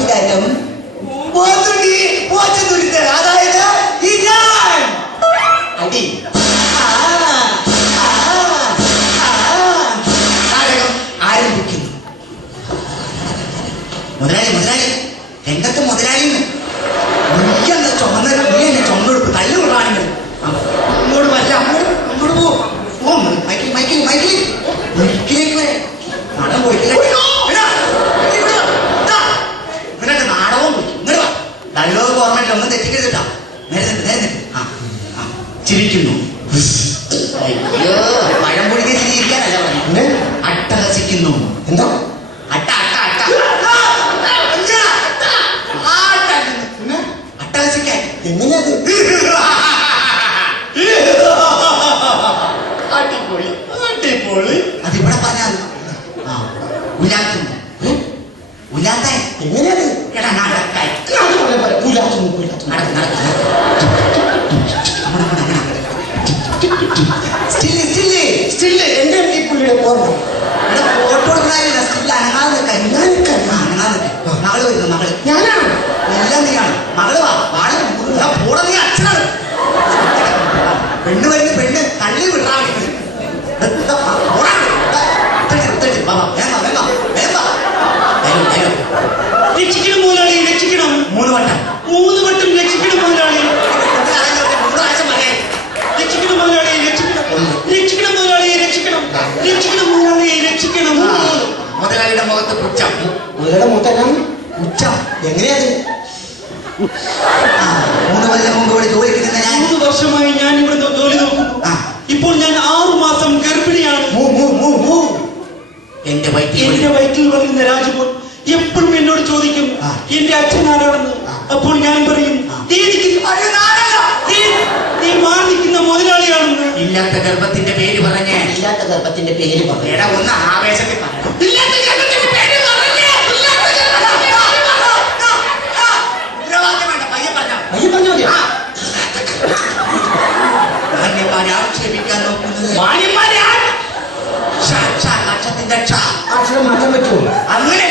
ബഹുദരം അതായത് അടി നാടകം ആരംഭിക്കുന്നു. മുതലാളി മുതലാളി രംഗത്ത് മുതലാളി ചുമന്ന ചുമന്നെടുപ്പ് തല്ലുകൊള്ളാണെങ്കിൽ അങ്ങോട്ട് വല്ല അങ്ങോട്ട് പോകും മൈക്കിൽ മൈക്കിൽ മൈക്കിൽ മൈക്കിലേക്ക് വരെ നാടകം പോയിട്ടില്ല. ഇവരൊക്കെ നാടകവും പോയി ഇങ്ങോട്ട് വാ. ഡയലോഗ് ഓർമ്മയില്ല, ഒന്നും തെറ്റിക്കരുതിട്ടാ. നേരെ നേരെ ചിരിക്കുന്നു. അയ്യോ പഴം പൊടിക്ക് ചിരിക്കാനല്ല പറഞ്ഞത്, അട്ടഹസിക്കുന്നു. എന്താ അട്ട അട്ട അട്ട അട്ടഹസിക്കാൻ എങ്ങനെയത്? അടിപൊളി അടിപൊളി. അതിവിടെ പറഞ്ഞാൽ ഉലാത്തുന്നു. ഉലാത്ത എങ്ങനെയത്? കേട്ടാ നടക്കായി മകള് വരുന്നു. മകള് ഞാനാണ്, എല്ലാം നീയാണ്. മകള് വാ പോടെ, നീ അച്ഛനാണ്. പെണ്ണ് വരുന്ന പെണ്ണ് തള്ളി വിടാ. രക്ഷിക്കണം മുതലാളി, രക്ഷിക്കണം. 3 വട്ടം രക്ഷിക്കണം മുതലാളി, രക്ഷിക്കണം മുതലാളി, രക്ഷിക്കണം മുതലാളി, രക്ഷിക്കണം മുതലാളി, രക്ഷിക്കണം. മുതലാളിയുടെ മുഖത്ത് പുച്ഛം. മുതലാളിയുടെ മുഖത്തെല്ലാം പുച്ഛം. എങ്ങനെയത്? 3 കൊല്ലം മുമ്പ് ഇവിടെ ജോലിക്ക് നിന്ന ഞാൻ 3 വർഷമായി ഞാൻ ഇവിടെ ജോലി നോക്കുന്നു. ഇപ്പോൾ ഞാൻ 6 മാസം ഗർഭിണിയാണ്. എന്റെ വയറ്റിൽ വളരുന്ന രാജമോൻ എപ്പോഴും എന്നോട് ചോദിക്കും എന്റെ അച്ഛൻ ആരാണെന്ന്. അപ്പോൾ ഞാൻ പറയും നീ മാറിക്കുന്ന മുതലാളിയാണെന്ന്. ഇല്ലാത്ത ഗർഭത്തിന്റെ പേര് പറഞ്ഞേ. ഇല്ലാത്ത ഗർഭത്തിന്റെ പേര് പറയടാ, ഒന്ന് ആവേശത്തിൽ പറയണം. ഇല്ലാത്ത ഗർഭത്തിന്റെ പേര് പറഞ്ഞേ. മാന്യന്മാരെ ആക്ഷേപിക്കാൻ നോക്കുന്നത്. അക്ഷരത്തിന്റെ അക്ഷരം മാറ്റാൻ പറ്റുമോ? അങ്ങനെ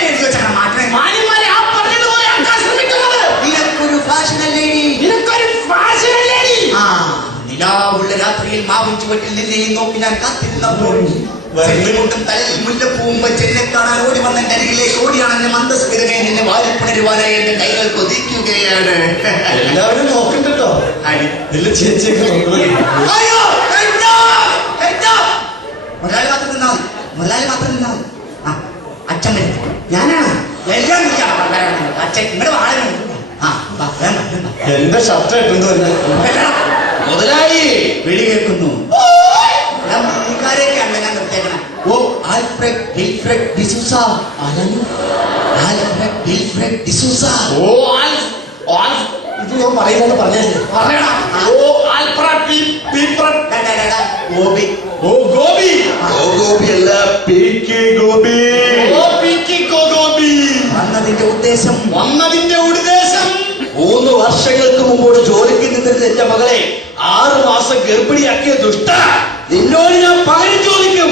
മാന്യന്മാരെ ആ പറഞ്ഞതുപോലെ ആക്കാൻ ശ്രമിക്കുന്നത്. നിനക്കൊരു ഫാഷനല്ലേടി, നിനക്കൊരു ഫാഷനല്ലേടി. നിലാവുള്ള രാത്രിയിൽ മാവും ചുവട്ടിൽ നിന്നെ നോക്കി ഞാൻ കാത്തിരുന്നപ്പോൾ വെള്ളിമുട്ടും തലയിൽ മുല്ലപ്പൂവും വെച്ച് എന്നെ കാണാൻ ഓടി വന്ന എന്റെ അരികിലേക്ക് ഓടിയാണ് എന്നെ മന്ദസ്മിതമേ നിന്നെ വാരിപ്പുണരുവാനായി എന്റെ കൈകൾ കൊതിക്കുകയാണ്. എല്ലാവരും നോക്കണ്ടോ? ചേച്ചിയൊക്കെ മുതലാളി മാത്രം നിന്നാ മതി, മുതലാളി മാത്രം നിന്നാ മതി. അച്ഛൻ വരും. ഞാനാണ് എല്ലാം അച്ഛൻ നിങ്ങളുടെ വാഴ. എന്റെ ഷർട്ട് ഇട്ടെന്ന് പറഞ്ഞു മുതലാളി വിളി കേൾക്കുന്നു. മൂക്കാരെയൊക്കെയാണ് ഞാൻ നിർത്തേക്കണം. ഓ ആൽഫ്രഡ് വിൽഫ്രഡ് ഡിസൂസ. ആൽഫ്രഡ് വിൽഫ്രഡ് ഡിസൂസ. ഇത് ഞാൻ പറയുന്നത് പറഞ്ഞത് പറയണം. ഓ ആൽഫ്രഡ് ഗോപി. ഓ ഗോപി. ഓ ഗോപി അല്ല, പി കെ ഗോപി. ഓ പി കെ ഗോപി. വന്നതിന്റെ ഉദ്ദേശം 3 വർഷങ്ങൾക്ക് മുമ്പോട് ജോലിക്ക് നിന്നിരുന്ന എന്റെ മകളെ 6 മാസം ഗർഭിണിയാക്കിയ ദുഷ്ട, നിന്നോട് ഞാൻ പകരം ചോദിക്കും.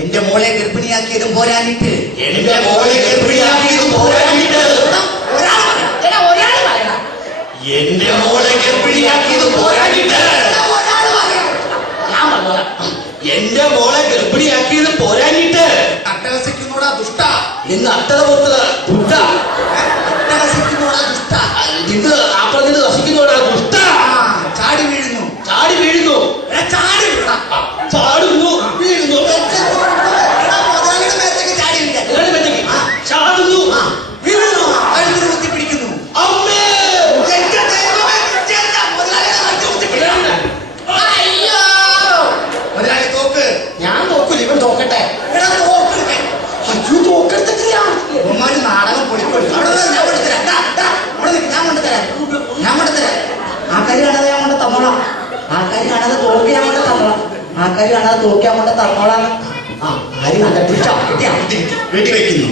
എന്റെ മോളെ ഗർഭിണിയാക്കിയതും പോരാനിട്ട് എന്റെ മോളെ ഗർഭിണിയാക്കിയതും പോരാനിട്ട് എന്റെ മോളെ ഗർഭിണിയാക്കിയതും പോരാനിട്ട് എന്റെ മോളെ ഗർഭിണിയാക്കിയത് പോരാനിട്ട് അട്ടഹസിക്കുന്നോടാ ദുഷ്ട. നിന്ന് അട്ടത പുറത്ത് ദുഷ്ട. അട്ടഹസിക്കുന്നോടാ ദുഷ്ട. ഇത് ആ പറഞ്ഞത് ഹസിക്കുന്നോടാ ദുഷ്ട. ചാടി വീഴുന്നു. ചാടി വീഴുന്നു. ചാടി ചാടുന്നു. വീഴുന്നു. ചാടുന്നു. വീഴുന്നു. കഴുത്തിന് കുത്തി പിടിക്കുന്നു. അമ്മേ മുതലാളി തോക്ക്. ഞാൻ തോക്കൂല, ഇവൻ തോക്കട്ടെ. നാടകം പൊളിക്കൊടുക്കും. ഞാൻ കൊണ്ടുതരാം. ആൾക്കാർ കാണാതെ ഞാൻ കൊണ്ട് തന്നോളാം. ആൾക്കാർ കാണാതെ തോക്കി ഞാൻ കൊണ്ട് തന്നോളാം. ആൾക്കാർ കാണാതെ തോക്കി ഞാൻ കൊണ്ട് തന്നോളാം. ആര് കണ്ടിട്ടോ വീട്ടിൽ വെക്കുന്നു.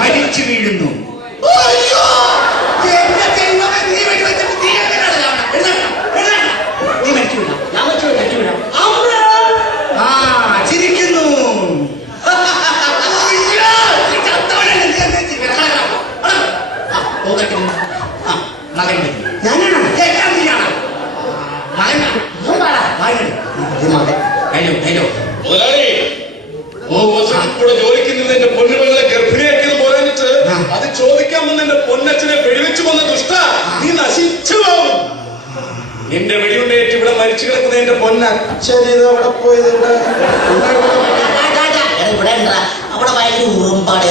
മരിച്ചു വീഴുന്നു. ചിരിക്കുന്നു. മുതലാളി കൂടെ ജോലിക്ക് നിന്ന് എന്റെ പൊന്നുമകളെ ഗർഭിണിയാക്കിയത് പോരാഞ്ഞിട്ട് അത് ചോദിക്കാൻ വന്ന് എന്റെ പൊന്നച്ഛനെ വെടിവെച്ചു വന്ന ദുഷ്ട നീ നശിച്ചു പോകും. നിന്റെ വെടിയുണ്ടേറ്റ് ഇവിടെ മരിച്ചു കിടക്കുന്ന എന്റെ പൊന്നച്ഛൻ ഇത് അവിടെ പോയത് ഇവിടെ അവിടെ ഭയങ്കര ഉറുമ്പാട്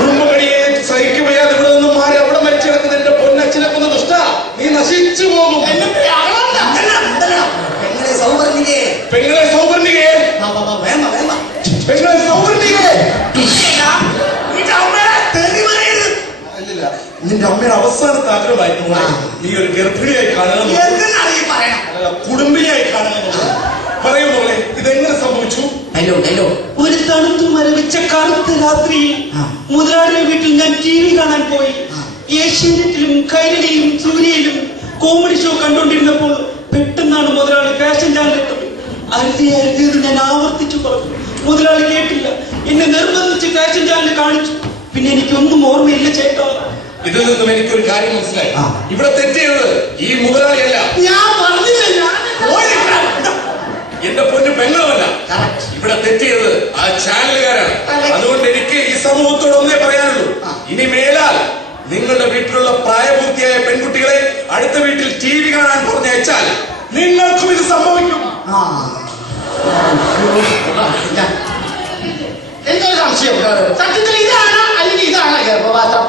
ഉറുമ്പുകടിയെ സഹിക്കുകയാതെ ഇവിടെ നിന്നും മാറി അവിടെ മരിച്ചു കിടക്കുന്ന എന്റെ പൊന്നച്ഛനെ കൊന്ന ദുഷ്ട നീ നശിച്ചു പോകും. പെങ്ങളെ സൗവർണികേ പെങ്ങളെ സൗവർണികേ നിന്റെ അമ്മയുടെ അവസാനത്തെ ആഗ്രഹമായിരുന്നു നീ ഒരു ഗർഭിണിയായി കാണണം, കുടുംബിനിയായി കാണണം. പറയൂ മോളെ, ഇതെങ്ങനെ സംഭവിച്ചു? ഒരു തണുത്തു മരവിച്ച കറുത്ത രാത്രിയിൽ മുതലാളിയുടെ വീട്ടിൽ ഞാൻ TV കാണാൻ പോയി. ഏഷ്യാനെറ്റിലും കൈരളിയിലും സൂര്യയിലും കോമഡി ഷോ കണ്ടുകൊണ്ടിരുന്നപ്പോൾ പെട്ടെന്നാണ് മുതലാളി ഫാഷൻ ചാനലിട്ടത്. അരുതിയത് ഞാൻ ആവർത്തിച്ചു പറഞ്ഞു. മുതലാളി കേട്ടില്ല. എന്നെ നിർബന്ധിച്ച് ഫാഷൻ ചാനൽ കാണിച്ചു. പിന്നെ എനിക്കൊന്നും ഓർമ്മയില്ല ചേട്ടാ. ഇതിൽ നിന്നും എനിക്കൊരു കാര്യം മനസ്സിലായി. ഇവിടെ തെറ്റിയത് ഈ മുതലാളിയല്ല, ഞാൻ പറഞ്ഞില്ല, എന്റെ പൊന്നു പെങ്ങളുമല്ല. ഇവിടെ തെറ്റിയത് ആ ചാനലുകാരാണ്. അതുകൊണ്ട് എനിക്ക് ഈ സമൂഹത്തോട് ഒന്നേ പറയാനുള്ളൂ, ഇനി മേലാൽ നിങ്ങളുടെ വീട്ടിലുള്ള പ്രായപൂർത്തിയായ പെൺകുട്ടികളെ അടുത്ത വീട്ടിൽ TV കാണാൻ പറഞ്ഞയച്ചാൽ നിങ്ങൾക്കും ഇത് സംഭവിക്കും. എന്തൊരു സംശയം, സത്യത്തിൽ ഇതാണ് അല്ലെങ്കിൽ ഇതാണ് ഗർഭപാത്രം?